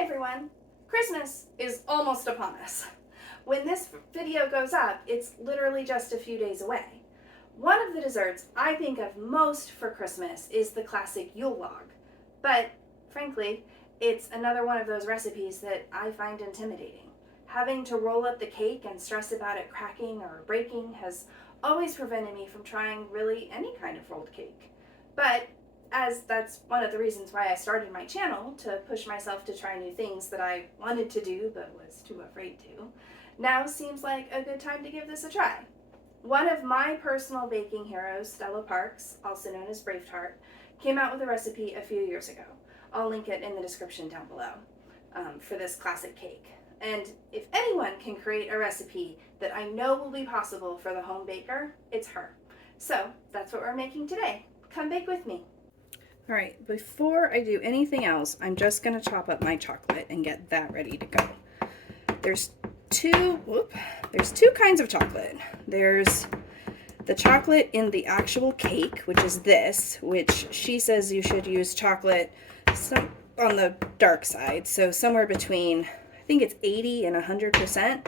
Hi everyone! Christmas is almost upon us. When this video goes up, it's literally just a few days away. One of the desserts I think of most for Christmas is the classic Yule log. But frankly, it's another one of those recipes that I find intimidating. Having to roll up the cake and stress about it cracking or breaking has always prevented me from trying really any kind of rolled cake. But as that's one of the reasons why I started my channel, to push myself to try new things that I wanted to do but was too afraid to, now seems like a good time to give this a try. One of my personal baking heroes, Stella, also known as Bravetart, came out with a recipe a few years ago. I'll link it in the description down below for this classic cake. And if anyone can create a recipe that I know will be possible for the home baker, it's her. So that's what we're making today. Come bake with me. All right, before I do anything else, I'm just gonna chop up my chocolate and get that ready to go. There's two kinds of chocolate. There's the chocolate in the actual cake, which is this, which she says you should use chocolate on the dark side, so somewhere between, I think it's 80 and 100%.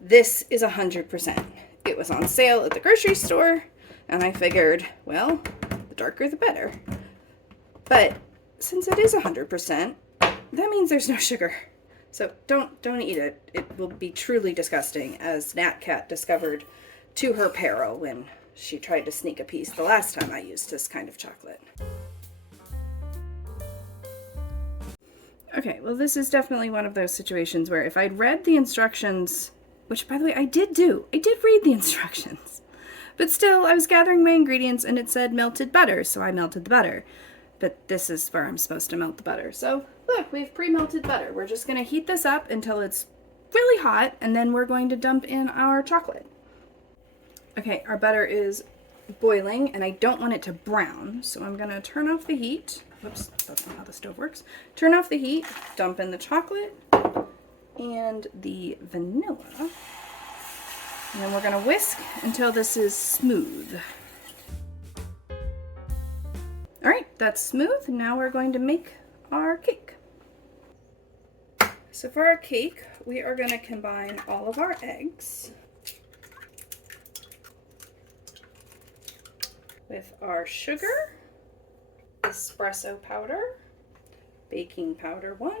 This is 100%. It was on sale at the grocery store, and I figured, well, the darker the better. But since it is 100%, that means there's no sugar. So don't eat it. It will be truly disgusting, as Nat Cat discovered to her peril when she tried to sneak a piece the last time I used this kind of chocolate. Okay, well, this is definitely one of those situations where if I'd read the instructions, which by the way I did read the instructions, but still I was gathering my ingredients and it said melted butter, so I melted the butter. But this is where I'm supposed to melt the butter. So look, we've pre-melted butter. We're just gonna heat this up until it's really hot, and then we're going to dump in our chocolate. Okay, our butter is boiling and I don't want it to brown, so I'm gonna turn off the heat. Whoops, that's not how the stove works. Turn off the heat, dump in the chocolate and the vanilla. And then we're gonna whisk until this is smooth. All right, that's smooth. Now we're going to make our cake. So for our cake, we are going to combine all of our eggs with our sugar, espresso powder, baking powder 1,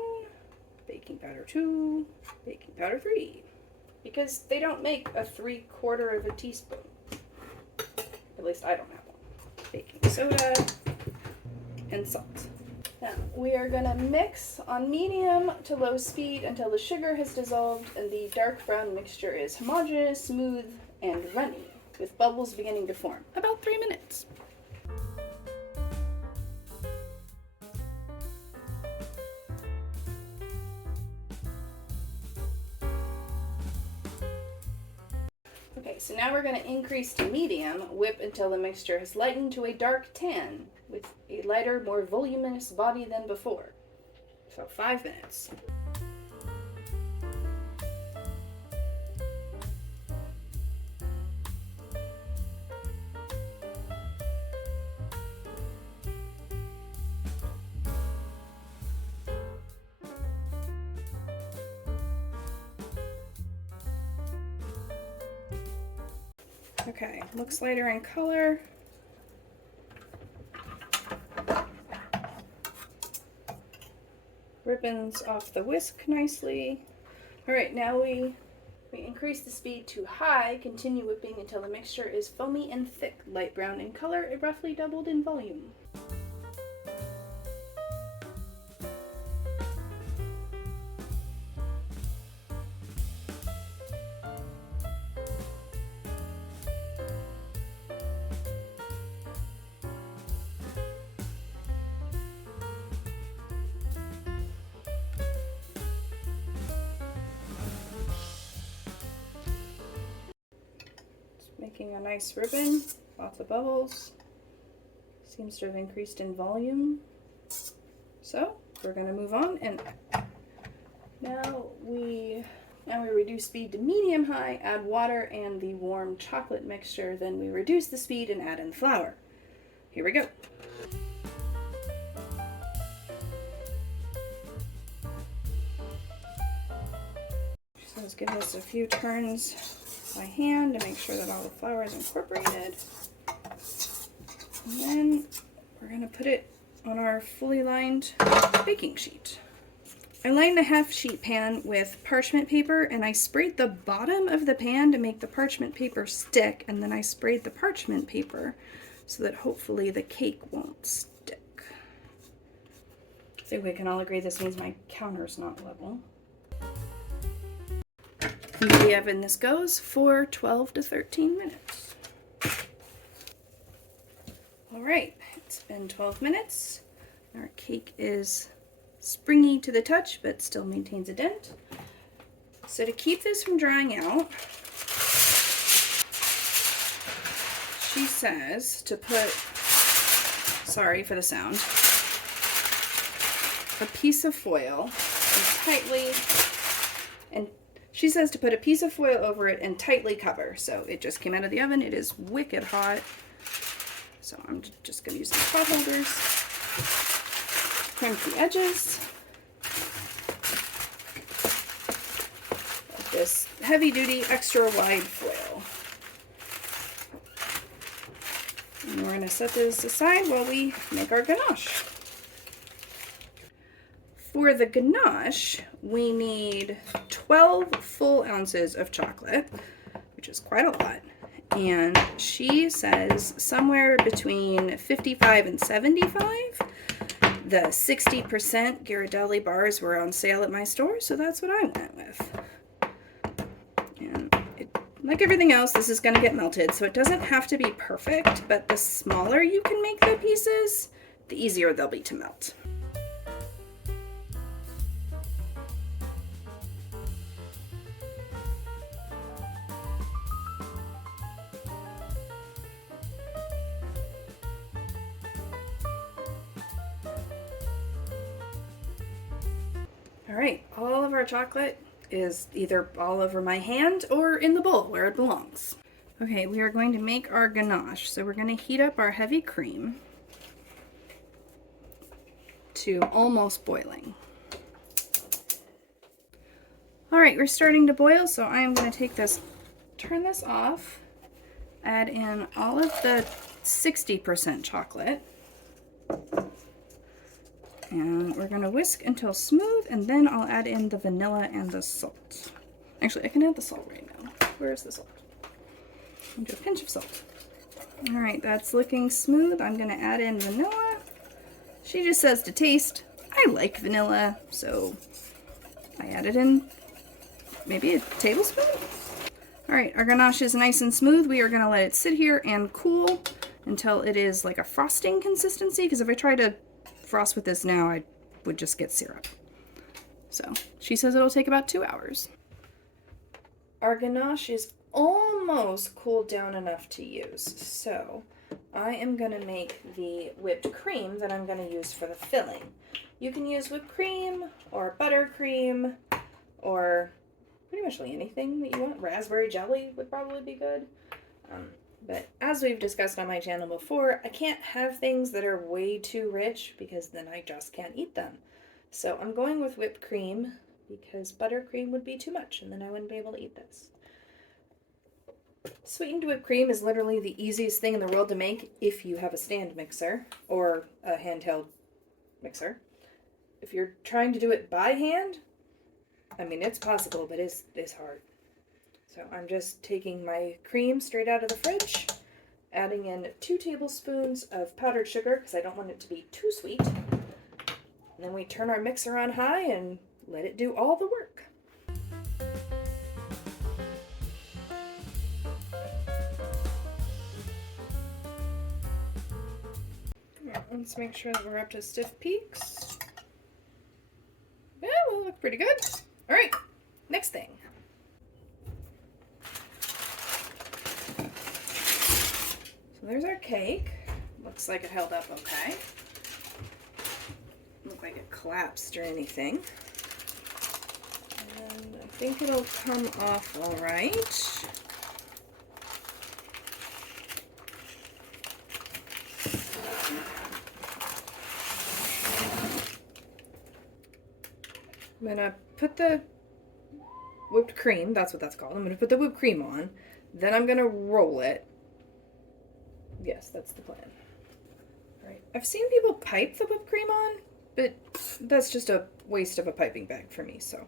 baking powder 2, baking powder 3, because they don't make a 3/4 of a teaspoon. At least I don't have one. Baking soda and salt. Now we are going to mix on medium to low speed until the sugar has dissolved and the dark brown mixture is homogeneous, smooth, and runny, with bubbles beginning to form. About 3 minutes. Okay, so now we're going to increase to medium, whip until the mixture has lightened to a dark tan, with a lighter, more voluminous body than before. So 5 minutes. Okay, looks lighter in color. Ribbons off the whisk nicely. All right, now we increase the speed to high, continue whipping until the mixture is foamy and thick, light brown in color, it roughly doubled in volume. Making a nice ribbon, lots of bubbles. Seems to have increased in volume. So we're going to move on, and now we reduce speed to medium high, add water and the warm chocolate mixture, then we reduce the speed and add in flour. Here we go. just give this a few turns by hand to make sure that all the flour is incorporated. And then we're going to put it on our fully lined baking sheet. I lined the half sheet pan with parchment paper, and I sprayed the bottom of the pan to make the parchment paper stick, and then I sprayed the parchment paper so that hopefully the cake won't stick. I think we can all agree this means my counter's not level. Into the oven this goes for 12 to 13 minutes. All right, it's been 12 minutes. Our cake is springy to the touch, but still maintains a dent. So to keep this from drying out, she says to put, sorry for the sound, a piece of foil and she says to put a piece of foil over it and tightly cover. So it just came out of the oven. It is wicked hot. So I'm just going to use some pot holders. Crimp the edges of this heavy-duty, extra-wide foil. And we're going to set this aside while we make our ganache. For the ganache, we need 12 full ounces of chocolate, which is quite a lot. And she says somewhere between 55 and 75. The 60% Ghirardelli bars were on sale at my store, so that's what I went with. And like everything else, this is going to get melted, so it doesn't have to be perfect, but the smaller you can make the pieces, the easier they'll be to melt. All right, all of our chocolate is either all over my hand or in the bowl where it belongs. Okay, we are going to make our ganache. So we're going to heat up our heavy cream to almost boiling. All right, we're starting to boil, so I am going to take this, turn this off, add in all of the 60% chocolate. And we're going to whisk until smooth, and then I'll add in the vanilla and the salt. Actually, I can add the salt right now. Where is the salt? I'll do a pinch of salt. All right, that's looking smooth. I'm going to add in vanilla. She just says to taste. I like vanilla, so I added in maybe a tablespoon. All right, our ganache is nice and smooth. We are going to let it sit here and cool until it is like a frosting consistency, because if I try to frost with this now, I would just get syrup. So she says it'll take about 2 hours. Our ganache is almost cooled down enough to use, so I am going to make the whipped cream that I'm going to use for the filling. You can use whipped cream or buttercream or pretty much anything that you want. Raspberry jelly would probably be good. But as we've discussed on my channel before, I can't have things that are way too rich because then I just can't eat them. So I'm going with whipped cream because buttercream would be too much and then I wouldn't be able to eat this. Sweetened whipped cream is literally the easiest thing in the world to make if you have a stand mixer or a handheld mixer. If you're trying to do it by hand, I mean, it's possible, but it's hard. So I'm just taking my cream straight out of the fridge, adding in 2 tablespoons of powdered sugar because I don't want it to be too sweet. And then we turn our mixer on high and let it do all the work. Let's make sure that we're up to stiff peaks. Yeah, we'll look pretty good. All right, next thing. So there's our cake. Looks like it held up okay. Look like it collapsed or anything. And I think it'll come off all right. I'm gonna put the whipped cream, that's what that's called. I'm going to put the whipped cream on. Then I'm going to roll it. Yes, that's the plan. All right. I've seen people pipe the whipped cream on, but that's just a waste of a piping bag for me. So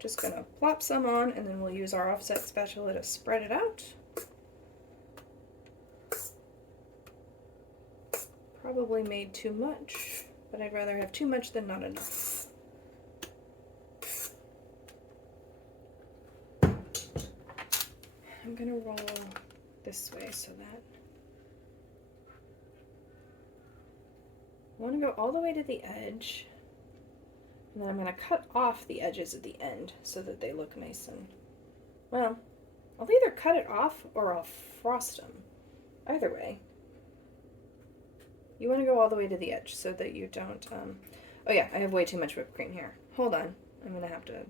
just going to plop some on, and then we'll use our offset spatula to spread it out. Probably made too much, but I'd rather have too much than not enough. I'm going to roll this way so that I want to go all the way to the edge, and then I'm going to cut off the edges at the end so that they look nice and, well, I'll either cut it off or I'll frost them. Either way. You want to go all the way to the edge so that you don't, oh yeah, I have way too much whipped cream here. Hold on, I'm going to have to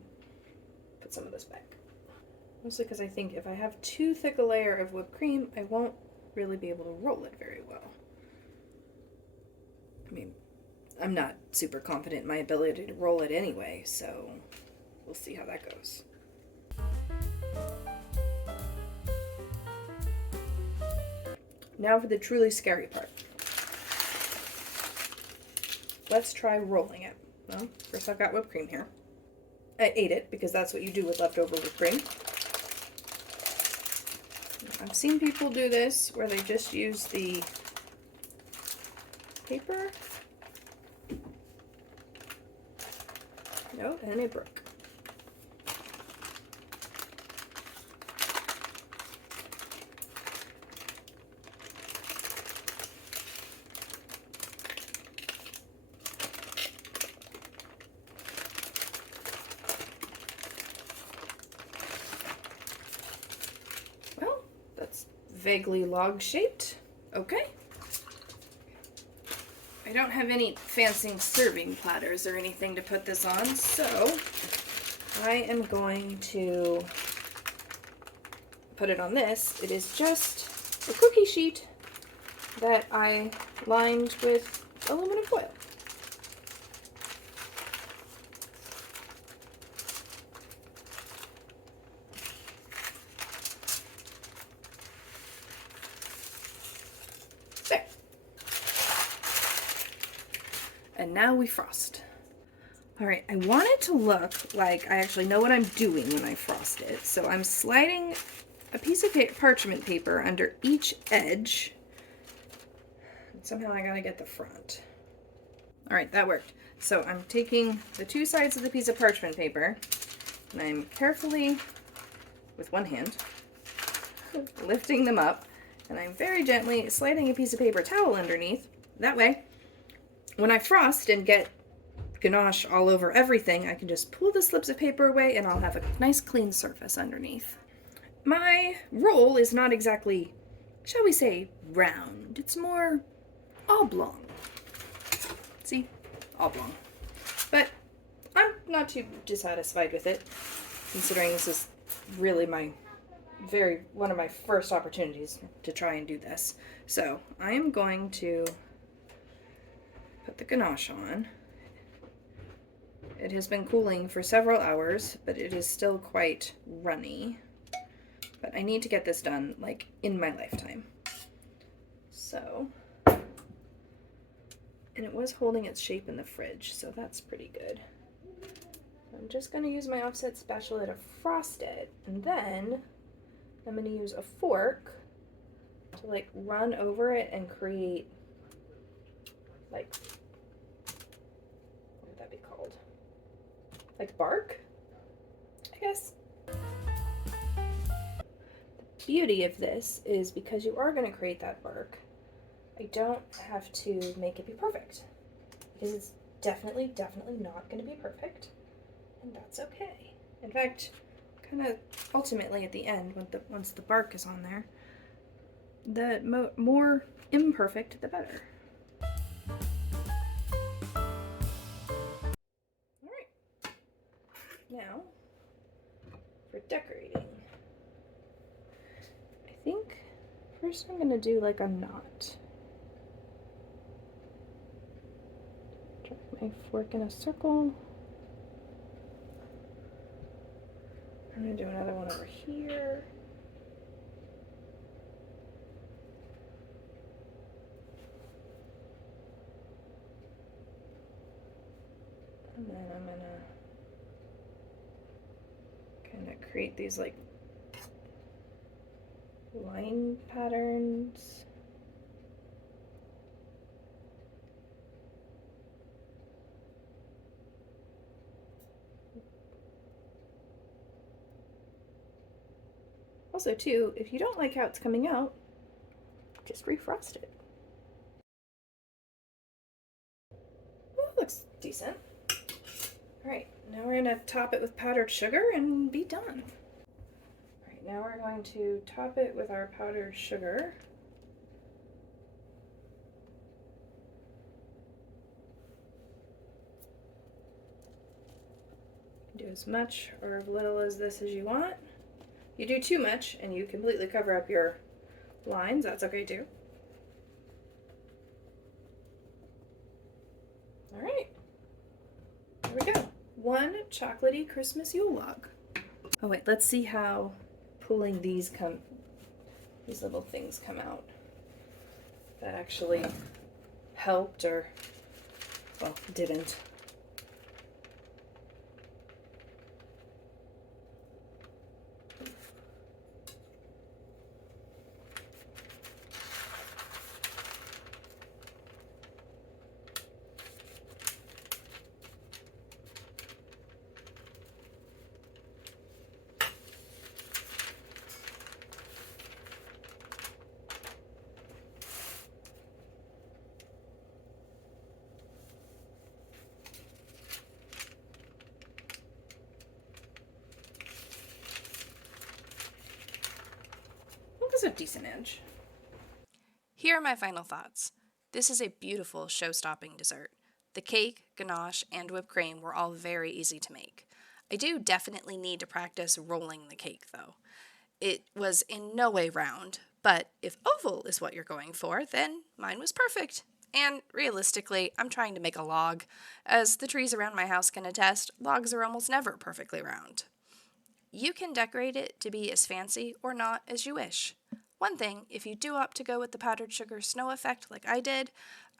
put some of this back. Mostly because I think if I have too thick a layer of whipped cream, I won't really be able to roll it very well. I mean, I'm not super confident in my ability to roll it anyway, so we'll see how that goes. Now for the truly scary part. Let's try rolling it. Well, first I've got whipped cream here. I ate it because that's what you do with leftover whipped cream. I've seen people do this where they just use the paper. No, and it broke. Well, that's vaguely log-shaped. Okay. I don't have any fancy serving platters or anything to put this on, so I am going to put it on this. It is just a cookie sheet that I lined with aluminum foil. There. And now we frost. All right, I want it to look like I actually know what I'm doing when I frost it. So I'm sliding a piece of parchment paper under each edge. And somehow I gotta get the front. All right, that worked. So I'm taking the two sides of the piece of parchment paper, and I'm carefully, with one hand, lifting them up, and I'm very gently sliding a piece of paper towel underneath. That way, when I frost and get ganache all over everything, I can just pull the slips of paper away and I'll have a nice clean surface underneath. My roll is not exactly, shall we say, round. It's more oblong. See? Oblong. But I'm not too dissatisfied with it, considering this is really one of my first opportunities to try and do this. So I am going to put the ganache on. It has been cooling for several hours, but it is still quite runny. But I need to get this done, like, in my lifetime. So, and it was holding its shape in the fridge, so that's pretty good. I'm just going to use my offset spatula to frost it, and then I'm going to use a fork to, like, run over it and create, like, what would that be called? Like bark, I guess. The beauty of this is because you are going to create that bark, I don't have to make it be perfect. Because it's definitely not going to be perfect. And that's okay. In fact, kind of ultimately at the end, once the bark is on there, the more imperfect, the better. Now, for decorating, I think first I'm going to do like a knot. Drop my fork in a circle. And going to do another one over here. And then I'm going to kind of create these like line patterns. Also, too, if you don't like how it's coming out, just refrost it. Well, that looks decent. Alright, now we're going to top it with powdered sugar and be done. Alright, now we're going to top it with our powdered sugar. Do as much or as little as this as you want. You do too much and you completely cover up your lines, that's okay too. Alright, there we go. One chocolatey Christmas Yule log. Oh wait, let's see how pulling these little things come out. That actually helped or, well, didn't. A decent edge. Here are my final thoughts. This is a beautiful show-stopping dessert. The cake, ganache, and whipped cream were all very easy to make. I do definitely need to practice rolling the cake though. It was in no way round, but if oval is what you're going for, then mine was perfect. And realistically, I'm trying to make a log. As the trees around my house can attest, logs are almost never perfectly round. You can decorate it to be as fancy or not as you wish. One thing, if you do opt to go with the powdered sugar snow effect like I did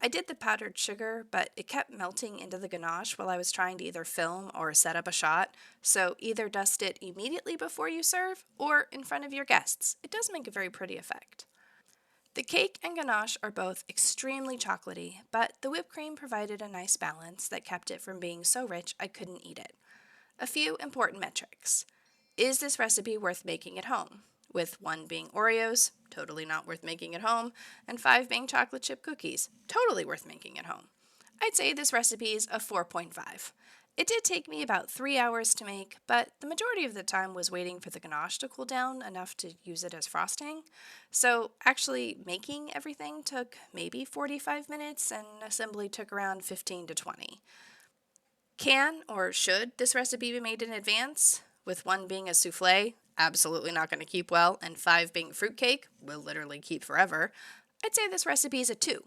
the powdered sugar, but it kept melting into the ganache while I was trying to either film or set up a shot, so either dust it immediately before you serve or in front of your guests. It does make a very pretty effect. The cake and ganache are both extremely chocolatey, but the whipped cream provided a nice balance that kept it from being so rich I couldn't eat it. A few important metrics. Is this recipe worth making at home? With 1 being Oreos, totally not worth making at home, and 5 being chocolate chip cookies, totally worth making at home. I'd say this recipe is a 4.5. It did take me about 3 hours to make, but the majority of the time was waiting for the ganache to cool down enough to use it as frosting. So actually making everything took maybe 45 minutes and assembly took around 15 to 20. Can or should this recipe be made in advance? With 1 being a souffle, absolutely not going to keep well, and 5 being fruitcake, will literally keep forever, I'd say this recipe is a 2.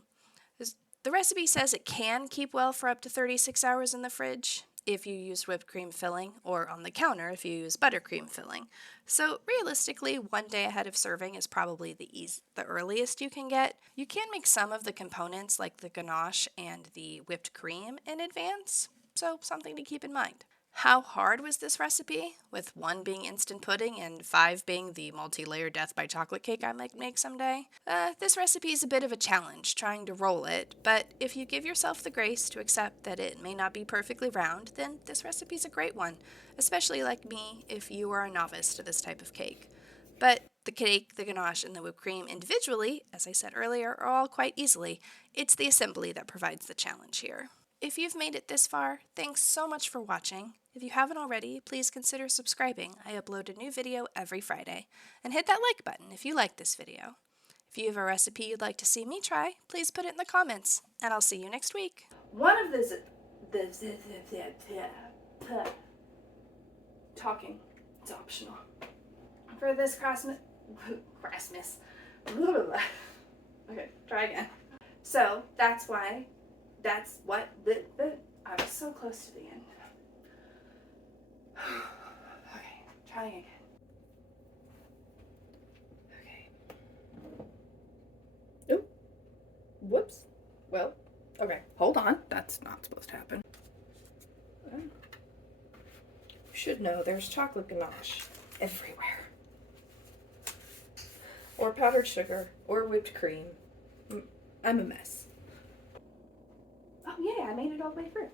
The recipe says it can keep well for up to 36 hours in the fridge if you use whipped cream filling, or on the counter if you use buttercream filling. So realistically, 1 day ahead of serving is probably the earliest you can get. You can make some of the components like the ganache and the whipped cream in advance, so something to keep in mind. How hard was this recipe? With 1 being instant pudding and 5 being the multi-layer death by chocolate cake I might make someday? This recipe is a bit of a challenge trying to roll it, but if you give yourself the grace to accept that it may not be perfectly round, then this recipe is a great one, especially like me if you are a novice to this type of cake. But the cake, the ganache, and the whipped cream individually, as I said earlier, are all quite easily. It's the assembly that provides the challenge here. If you've made it this far, thanks so much for watching. If you haven't already, please consider subscribing. I upload a new video every Friday. And hit that like button if you like this video. If you have a recipe you'd like to see me try, please put it in the comments. And I'll see you next week. One of talking, it's optional. For this Christmas. Okay, try again. So that's what I was so close to the end. Okay, Trying again. Okay. Oop. Whoops. Well, okay. Hold on. That's not supposed to happen. You should know there's chocolate ganache everywhere. Or powdered sugar, or whipped cream. I'm a mess. Oh, yeah, I made it all the way through.